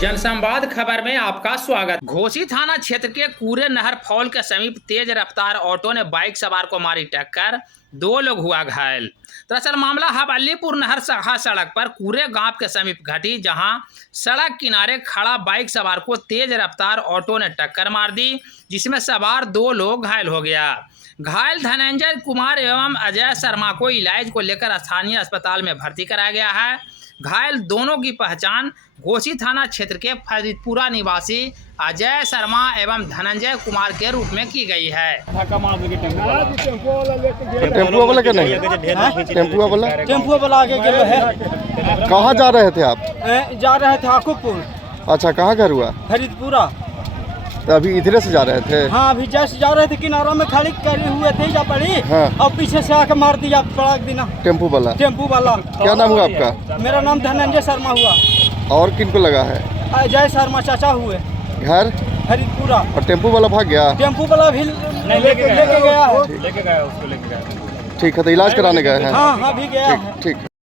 जनसंवाद खबर में आपका स्वागत। घोसी थाना क्षेत्र के कूरे नहर फॉल के समीप तेज रफ्तार ऑटो ने बाइक सवार को मारी टक्कर, 2 लोग हुआ घायल। दरअसल मामला हवालीपुर नहर शाखा सड़क पर कूरे गांव के समीप घटी, जहां सड़क किनारे खड़ा बाइक सवार को तेज रफ्तार ऑटो ने टक्कर मार दी, जिसमें सवार 2 लोग घायल हो गया। घायल धनंजय कुमार एवं अजय शर्मा को इलाज को लेकर स्थानीय अस्पताल में भर्ती कराया गया है। घायल दोनों की पहचान घोसी थाना क्षेत्र के फरीदपुरा निवासी अजय शर्मा एवं धनंजय कुमार के रूप में की गई है। टेम्पो वाला क्या नहीं? टेम्पो वाला आगे गए है। कहाँ जा रहे थे आप? जा रहे थे आकुपुर। अच्छा, कहाँ घर हुआ? फरीदपुरा। तो अभी इधरे से जा रहे थे? हाँ, अभी जैसे जा रहे थे किनारों में खड़ी करे हुए थे जा पड़ी। हाँ। और पीछे से आके मार दिया पड़ाक दिना। टेम्पो वाला? टेम्पो वाला। क्या नाम हुआ आपका? मेरा नाम धनंजय शर्मा हुआ। और किनको लगा है? अजय शर्मा चाचा हुए। घर? फरीदपुरा। और टेम्पो वाला भाग गया? टेम्पो वाला भी लेके गया है। ठीक है, तो इलाज कराने गए हैं? हाँ, भी गया है। ठीक।